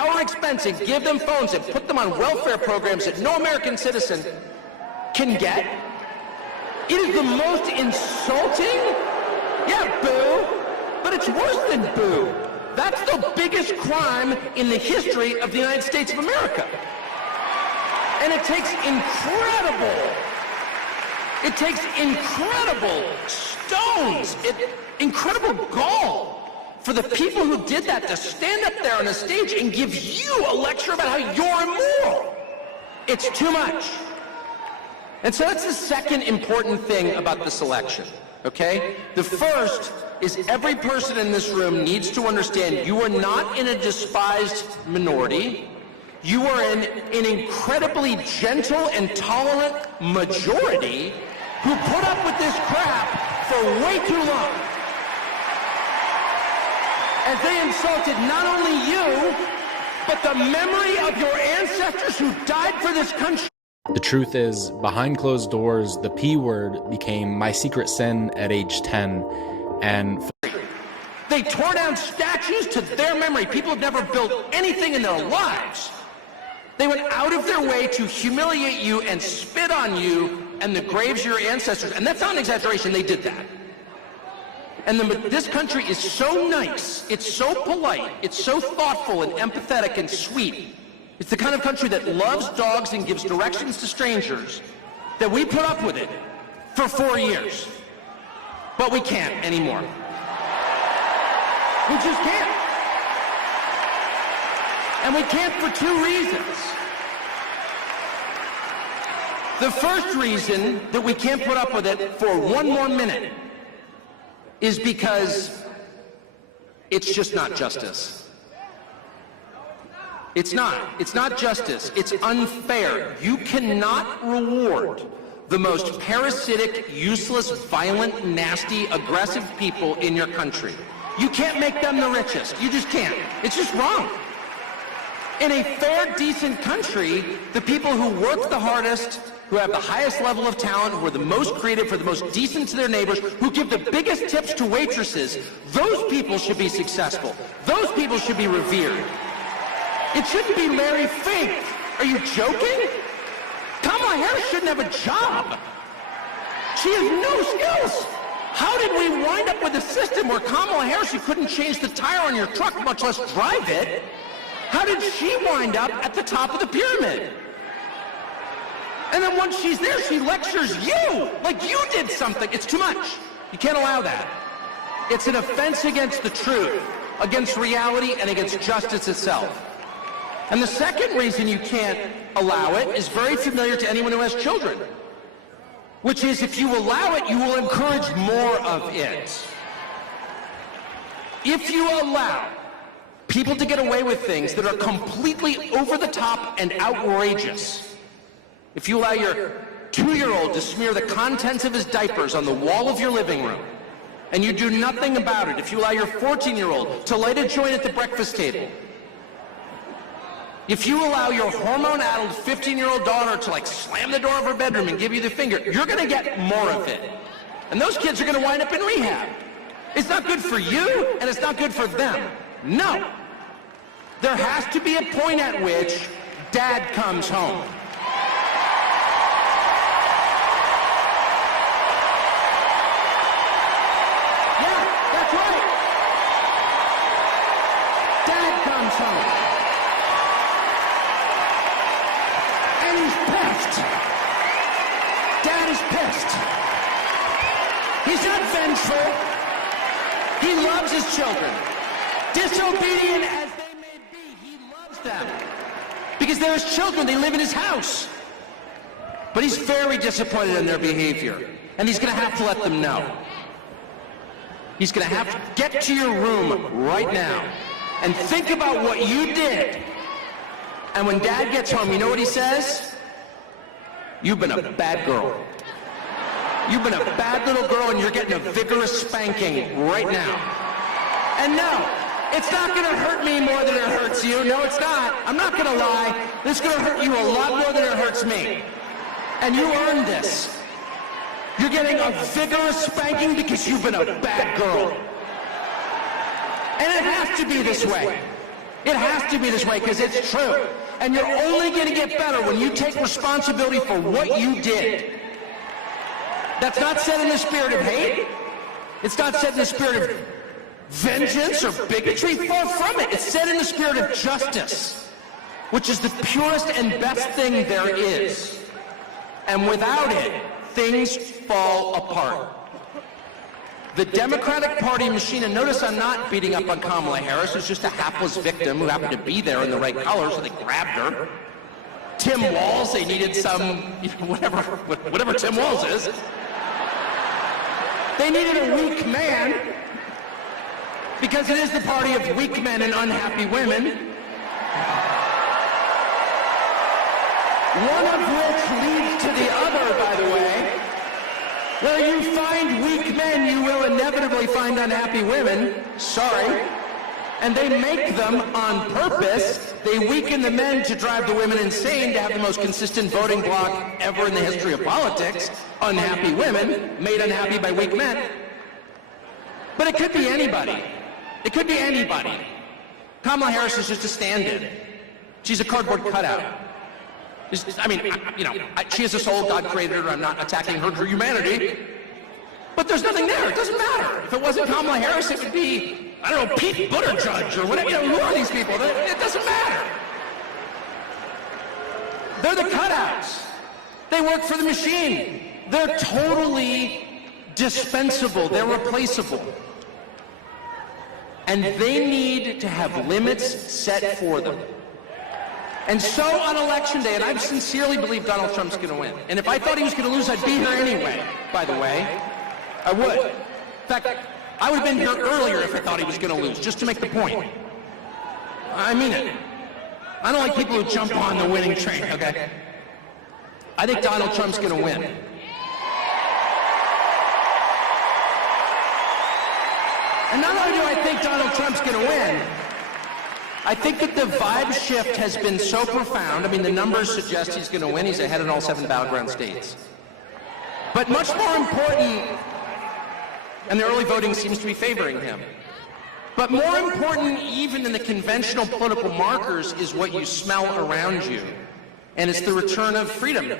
our expense and give them phones and put them on welfare programs that no American citizen can get. It is the most insulting, yeah, boo, but it's worse than boo. That's the biggest crime in the history of the United States of America. And it takes incredible stones, incredible gall for the people who did that to stand up there on a stage and give you a lecture about how you're immoral. It's too much. And so that's the second important thing about this election, okay? The first is every person in this room needs to understand you are not in a despised minority. You are in an incredibly gentle and tolerant majority who put up with this crap for way too long. As they insulted not only you, but the memory of your ancestors who died for this country. The truth is, behind closed doors, the P word became my secret sin at age 10, and they tore down statues to their memory. People have never built anything in their lives. They went out of their way to humiliate you and spit on you and the graves of your ancestors. And that's not an exaggeration, they did that. And this country is so nice, it's so polite, it's so thoughtful and empathetic and sweet. It's the kind of country that loves dogs and gives directions to strangers, that we put up with it for 4 years. But we can't anymore. We just can't. And we can't for two reasons. The first reason that we can't put up with it for one more minute is because it's just not justice. It's not justice. It's unfair. You cannot reward the most parasitic, useless, violent, nasty, aggressive people in your country. You can't make them the richest. You just can't. It's just wrong. In a fair, decent country, the people who work the hardest, who have the highest level of talent, who are the most creative, who are the most decent to their neighbors, who give the biggest tips to waitresses, those people should be successful. Those people should be revered. It shouldn't be Larry Fink. Are you joking? Kamala Harris shouldn't have a job. She has no skills. How did we wind up with a system where Kamala Harris, you couldn't change the tire on your truck, much less drive it? How did she wind up at the top of the pyramid? And then once she's there, she lectures you like you did something. It's too much. You can't allow that. It's an offense against the truth, against reality, and against justice itself. And the second reason you can't allow it is very familiar to anyone who has children, which is if you allow it, you will encourage more of it. If you allow people to get away with things that are completely over the top and outrageous, if you allow your 2-year-old to smear the contents of his diapers on the wall of your living room, and you do nothing about it, if you allow your 14-year-old to light a joint at the breakfast table, if you allow your hormone-addled 15-year-old daughter to slam the door of her bedroom and give you the finger, you're gonna get more of it. And those kids are gonna wind up in rehab. It's not good for you, and it's not good for them. No. There has to be a point at which dad comes home. Yeah, that's right. Dad comes home. And he's pissed. Dad is pissed. He's not vengeful. He loves his children. Disobedient as they may be, he loves them. Because they're his children, they live in his house. But he's very disappointed in their behavior. And he's gonna have to let them know. He's gonna have to get to your room right now and think about what you did. And when dad gets home, you know what he says? You've been a bad girl. You've been a bad little girl and you're getting a vigorous spanking right now. And no, it's not gonna hurt me more than it hurts you. No, it's not. I'm not gonna lie. It's gonna hurt you a lot more than it hurts me. And you earned this. You're getting a vigorous spanking because you've been a bad girl. And it has to be this way. It has to be this way because it's true. And you're only going to get better when you take responsibility for what you did. That's not said in the spirit of hate. It's not said in the spirit of vengeance or bigotry. Far from it. It's said in the spirit of justice, which is the purest and best thing there is. And without it, things fall apart. The Democratic Party machine, and notice I'm not beating up on Kamala Harris, who's just a hapless victim who happened to be there in the right color, so they grabbed her. Tim Walz, they needed some, whatever Tim Walz is. They needed a weak man, because it is the party of weak men and unhappy women. One of which leads to the other, by the way. Where you find weak men, you will inevitably find unhappy women. Sorry. And they make them on purpose. They weaken the men to drive the women insane, to have the most consistent voting bloc ever in the history of politics. Unhappy women, made unhappy by weak men. But it could be anybody. It could be anybody. Kamala Harris is just a stand-in. She's a cardboard cutout. She has a soul, God created her, I'm not attacking her humanity. But there's nothing there, it doesn't matter. If it wasn't Kamala Harris, it would be, I don't know, Pete Buttigieg or whatever, who are these people? It doesn't matter. They're the cutouts. They work for the machine. They're totally dispensable, they're replaceable. And they need to have limits set for them. And so on Election Day, and I sincerely believe Donald Trump's going to win. And if I thought he was going to lose, I'd be here anyway, by the way. I would. In fact, I would have been here earlier if I thought he was going to lose, just to make the point. I mean it. I don't like people who jump on the winning train, okay? I think Donald Trump's going to win. And not only do I think Donald Trump's going to win, I think that the vibe shift has been so profound. I mean, the numbers suggest he's going to win. He's ahead in all 7 battleground states. But much more important, and the early voting seems to be favoring him. But more important even than the conventional political markers is what you smell around you. And it's the return of freedom.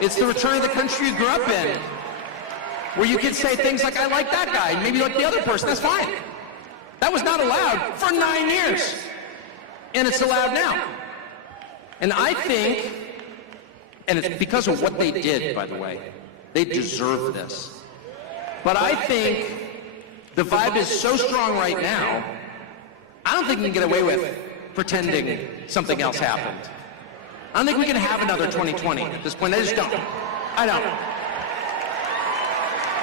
It's the return of the country you grew up in, where you could say things like, I like that guy, and maybe you like the other person, that's fine. That was not allowed for 9 years. And it's allowed now. And I think, and it's because of what they did, by the way, they deserve this. But I think the vibe is so strong right now, I don't think we can get away with pretending something else happened. I don't think we can have another 2020 at this point. I just don't. I don't.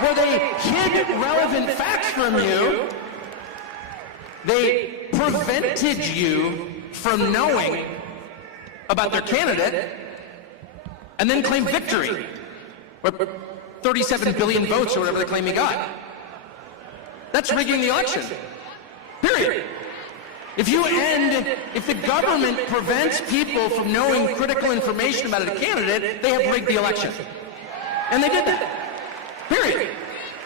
Where they hid relevant facts from you, they prevented you from knowing about their candidate and then claimed victory. 37 billion votes or whatever they claim he got. That's rigging the election. Period. If the government prevents people from knowing critical information about a candidate, they have rigged the election. And they did that. Period.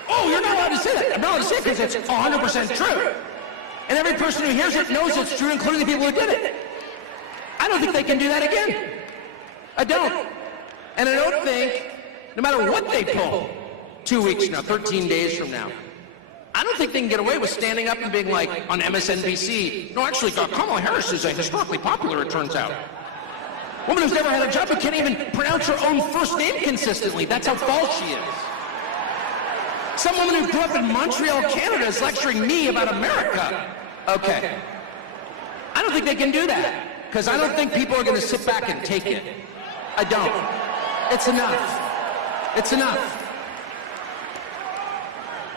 Oh, you're not allowed to say that. I'm not allowed to say it because it's 100% true. And every person who hears it knows it's true, including the people who did it. I don't think they can do that again. I don't. And I don't think, no matter what they pull, 2 weeks from now, 13 days from now, I don't think they can get away with standing up and being like, on MSNBC, no, actually, Kamala Harris is historically popular, it turns out. A woman who's never had a job who can't even pronounce her own first name consistently. That's how false she is. Some woman who grew up in Montreal, Canada is lecturing me about America. Okay. I don't think they can do that, because I don't think people are going to sit back and take it. I don't. It's enough. It's enough.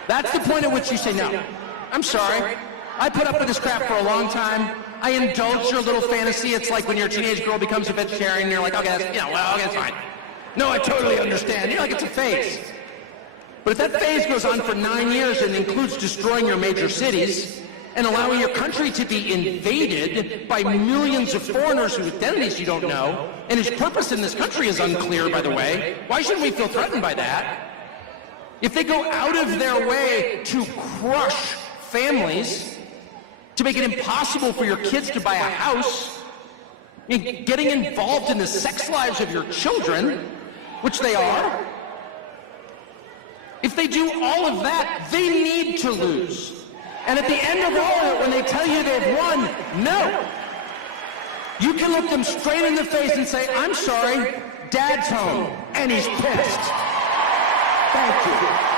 That's the point at which you say no. I'm sorry. I put up with this crap for a long time. I indulge your little fantasy. It's like when your teenage girl becomes a vegetarian, and you're like, okay, that's, okay, that's fine. No, I totally understand. You're like, it's a phase. But if that phase goes on for 9 years and includes destroying your major cities and allowing your country to be invaded by millions of foreigners whose identities you don't know, and whose purpose in this country is unclear, by the way, why shouldn't we feel threatened by that? If they go out of their way to crush families, to make it impossible for your kids to buy a house, getting involved in the sex lives of your children, which they are. If they do all of that, they need to lose. And at the end of all of it, when they tell you they've won, no. You can look them straight in the face and say, I'm sorry, Dad's home, and he's pissed. Thank you.